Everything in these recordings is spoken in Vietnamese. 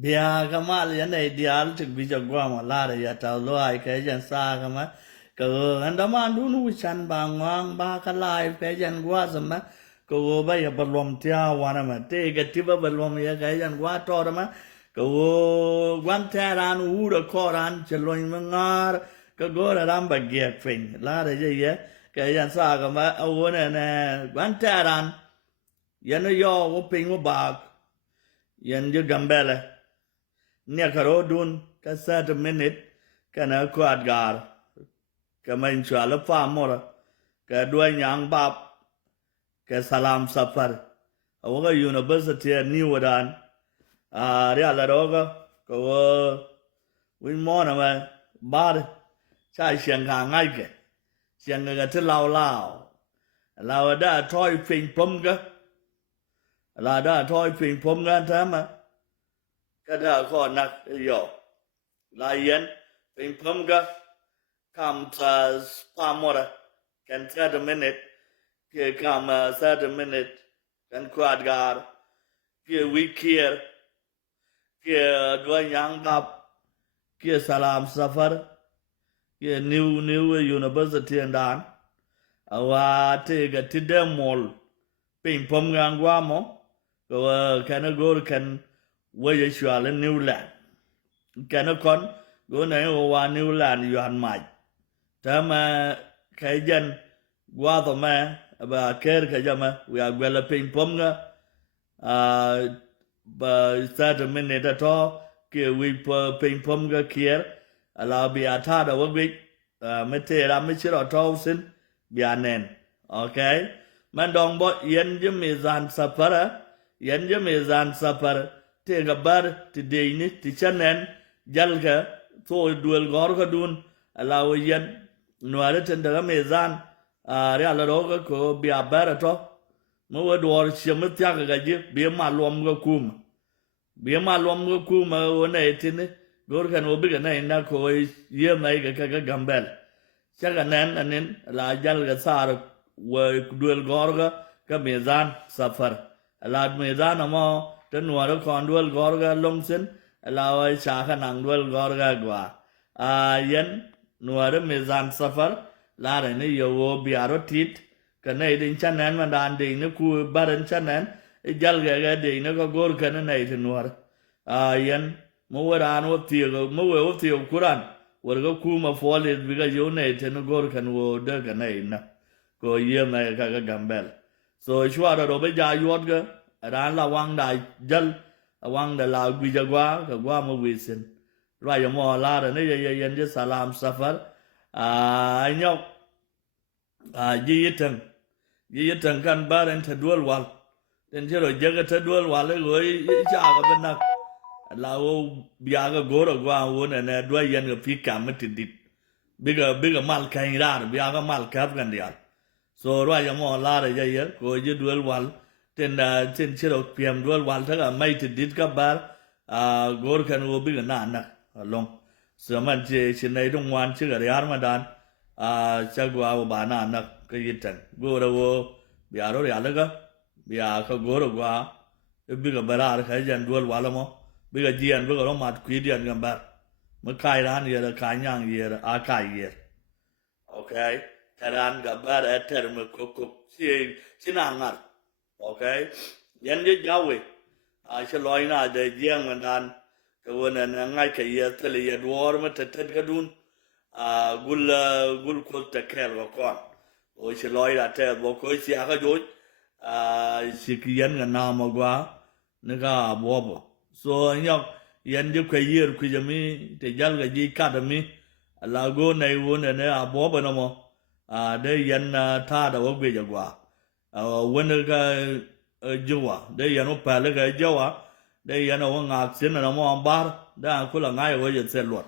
Bia kama yana ideal tik bija gwama lara ya taulo ai kajan sa kama ko andama dunu chan bangwang ba kalai kajan gwa sama ko ba ya balom tia wana ma te ga tiba balom ya kajan gwa to ma ko gwan taran ura koran chelon mangar ko go ram ba ge fin lara ya kajan sa kama awona na gwan taran yana yo wo ping wo ba yan je gambele nia karo dun ka 30 minute kana kuat gar ka main chala fa mora ka dua nyang bab ka salam safar awoga university ni wadan a ria la roga ko win mona ma bar cha xiang ka ngai ke xiang ga te lao lao lao da thoi phing pom ga la da thoi phing pom ga ta ma ka da ko nak yo la yen phing pom ga come to Pamora can 30 minute ke come 30 minute can quad gar ke week here ke dua yang bab ke salam safar ke new university and dan awa te ga tidemol ping pom gang wa mo ko can go can way shwal new land can kon go na wa new land you han mai Tama kajan gua to ma ba ker kajama we are developing pomga ba 30 minute to ke we ping pomga kier ala bi ata da wagwi mete ra mi chiro to sin bi anen okay man dong bo yen je mizan safara yen je mizan safar te gabar ti deini ti chanen jalga to duel gor ga dun ala yen nuare tenda mezan re ala roga ko bi abara to mo wador chemut ya ga je bi malom ga kuma wona etine gor kan obi ga na ko ye mai ga ga gambel chaga nan anen la jal ga sar wa duel gorga ka mezan safar ala mezan mo ten nuare kon duel gorga lomsen ala wa cha ka nang duel gorga gwa yen nuare mezan safar la ne yo biaro tit kana idin chanan mandan de ne ku baran chanan jal ga de ne ko gor kana nei nuar yen mo waran wo tiyo mo wo tiyo kuran war ga ku ma fole biga yo ne te ne gor kan wo de kana ina ko ye ma ga gambel so shwara ro be ja yot ga ran la wang dai jal wang da la gwi jagwa ga gwa mo wisin Raya mo la ne yen je salam safar nyok yi tan kan baran ta dual wal den jero jaga ta dual wal goi cha ga benak la wo biya ga goro gwa wo ne dua yen ga fi kam tidit biga mal kain ra biya ga mal kap kan dia so raya mo la re ye ko je dual wal ten jero pm dual wal ta ga mai tidit ka bar gor kan wo biga na long zaman je chinai dong wan chi ga yar madan chagwa wa bana na ka yitan go ro wo bia ro ya la ga bia ka go ro gwa bi ga bara ka jan dual wala mo bi ga jian bi ga ro mat kwi dian ga ba ma kai ran ye ra ka nyang ye ra a kai ye okay taran ga ba ra ter me ko chi na ngar okay yan je jawe chloi na de jiang man ka wona na ngai ka ye tele ye dwor ma tet ka dun gul ko ta kel ko kon o se loi la te bo ko si aka jo si kian ga na ma gwa ne ga bo so nyok yen je ka ye ku je mi te jal ga ji ka da mi la go nei wona ne a bo ba no mo de yen tha da wo gbe ja gwa wona ga jowa de yen o pa le ga jowa đây là nó ngạc xin là nó mò bar đã có là ngay ở trên luật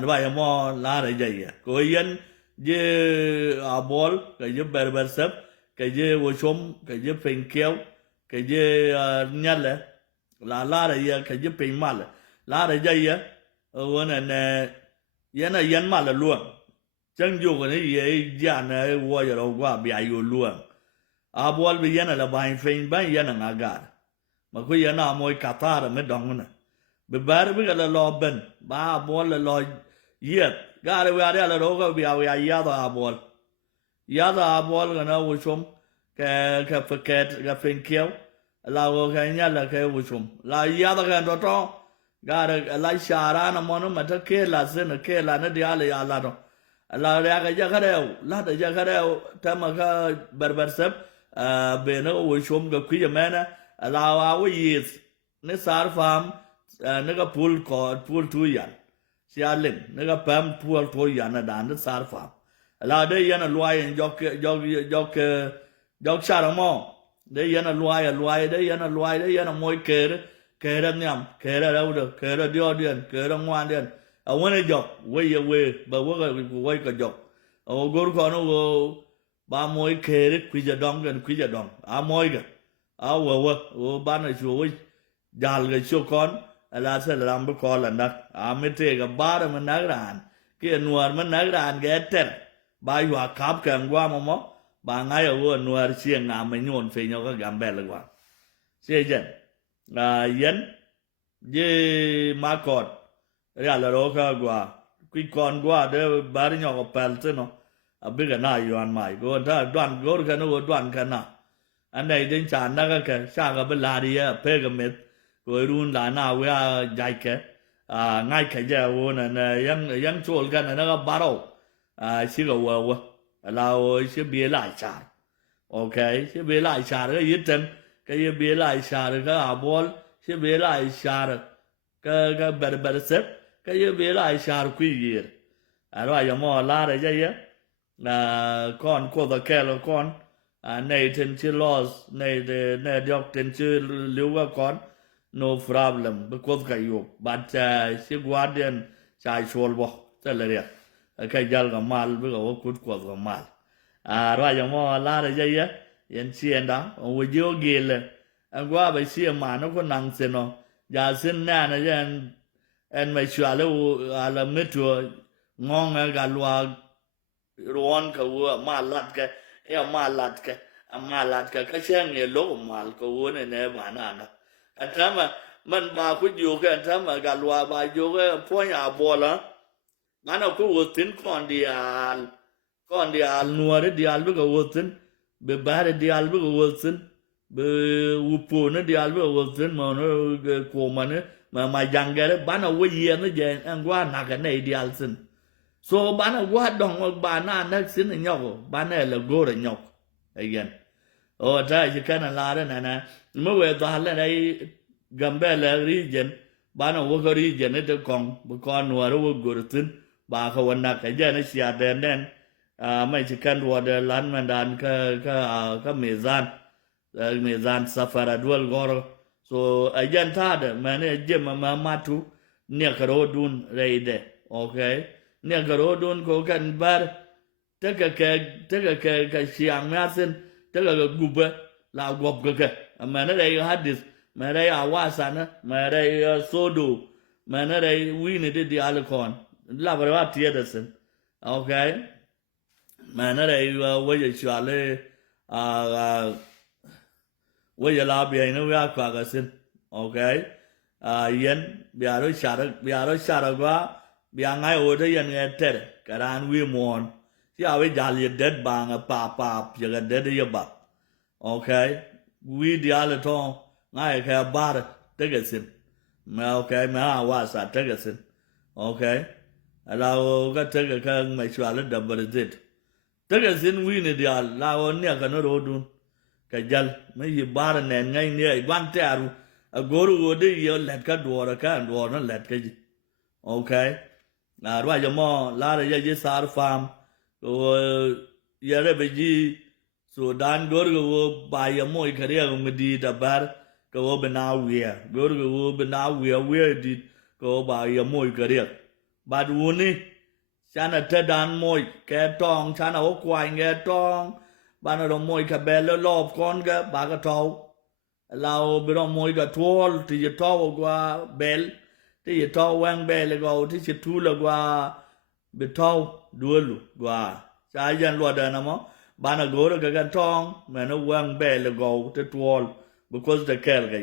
nó vậy mò lá để vậy có yên je ball cái je berber sep cái je vô chôm cái je pin kéo cái je nhát lẽ là lá để vậy cái je pin mal lá để vậy ở này yên mal là luôn chẳng dù cái này giờ này qua giờ đâu qua bị ai luôn ball bị yên là bài pin bài yên là ngã mà kui ya na moi Qatar me dong na be bar be la lo ben ba bol la lo yet ga re wa la ro ga bia ya ya da bol ya da bol ga na wo chum ke paket ga fen kieu la wo ga nya la ke wo chum la ya da ga do to ga re la sha ra na mo no ma ta ke la se na ke la na dia la ya la do la ya ga ja ga re la da ja ga re ta ma ga bar sep be na wo chum ga kui ya me na la wa wo yis ne sar farm nó cái pool tu yan xia lim nó cái pam pool tu yan là đàn nó sar phạm là đây yan là loài dọc xa đó mò đây yan là loài đây yan là môi kề đó nhầm kề đó đâu được kề đó dio điền kề đó ngoan điền ở ngoài này dọc quay về bà quay cả dọc ở gor con nó ba môi kề đấy quý giờ đong à môi cái à vợ ba này chuối dal cái chuột con là sẽ làm bữa con là nắc mình thấy cái bar mình nắc ran cái nuar mình nắc ran cái tết bài hoa cáp cái qua mà mó bà ngay ở vừa nuar xiên ngàm mình nhổn phê nhau cái gam bè là qua xí chân yến với má con ra là đó cái qua cái con qua để bà đi nhau cái pel chứ nó bây giờ này yuan mai có thà đoàn có cái nó đoàn cái nào anh này đến chán đó cái sao cái bên là đi à phê cái mệt rồi luôn là nào với dài cái ngay cái giờ luôn là yang chua cái này nó có bắt đầu chỉ có vừa là chỉ biết lại chả ok chỉ biết lại chả cái gì chân cái gì biết lại chả cái ball chỉ biết lại chả cái bờ xếp cái gì biết lại chả quý gì rồi giờ mà la đấy chứ là con cô ta kêu là con này trên chưa loss này này đọc trên chưa lưu qua con no problem because cái yêu but she guardian chai solvo teleria cái dal cái mal với cái cút cút cái mal rồi giờ mà la rồi vậy á yên xiên đó ông vừa vô ghiền anh qua bây xiên mà nó có năng xin nó giờ xin nè nó giờ anh mấy chuyện là mấy chuyện ngon cái loa ruộng cái vừa mà lát cái xem nghe lỗ mà cái vừa này nè mà nó anh thấy mà mình mà cứ vô cái anh thấy mà cái loa bà vô cái phố nhà bò là mà nó cứ vô tính con đi nuôi đấy đi với cái vô tính bị bà đấy đi với cái vô tính bị upu nó đi với cái vô tính mà nó cổ mà dăng cái đấy bà nó vô gì nó về anh qua nạc cái này đi xin so bà nó qua đồng bà nó xin là nhau bà này là gô là nhau again trái chỉ cái này là đấy nè mới về toàn là đây gambe là region bà nó vô cái region ấy tôi còn nuôi nó vô gô tin bàเขาวันนักcái giờ nó xia đen đenไม่chỉ cần nuôi để lăn mà đàn cái mezan safara dual goro so ajan thada mà này jem mà matu nia karo dun reide okay nia karo dun ko kan bar tất cả cái siang mà xin tất cả cái gube là gop cái mà nó đây hadis mà đây awasan mà đây sodu mà nó đây win đi alcon là bảoว่า tiệt xin okay mà nó đây bây giờ xóa lên bây giờ là bây giờ nó bây giờ cái xin okay yên bây giờ xả qua bây giờ ngay ở đây yên nghe tết cái đàn vi mòn chứ à bây giờ liền dead bang pa giờ cái dead giờ bạc okay vi đi al thong ngay cái bar tết cái xin mà okay mà à sa tết cái xin okay là cái tết cái mấy xóa lên double digit tết cái xin vi này đi al là onnya cái nó rồi đun cái jal mấy gì bar này ngay này quan trọng goro đi giờ lẹt cái đồ nó lẹt cái gì okay rồi giờ mà la rồi giờ sar farm rồi giờ đây bây giờ Sudan goro bài mỗi cái này cũng đi đập bar cái bên nào vậy goro bên nào vậy đi cái bài mỗi cái này bà đuôn đi chán là thế đàn mỗi cái tròn chán là quay cái tròn bà nó mỗi cái bè lợp con cái bà cái trâuเราไปรอมวยกับทัวร์ที่จะท้อว่าเบลที่จะท้อวางเบลแล้วก็ที่จะทูแล้วก็ไปท้อดูลูกว่าใช้ยันรวดเดินนะมั้งบ้านเราโกรธกันท้องแม่นวางเบลแล้วก็ที่ทัวร์ because the care กัน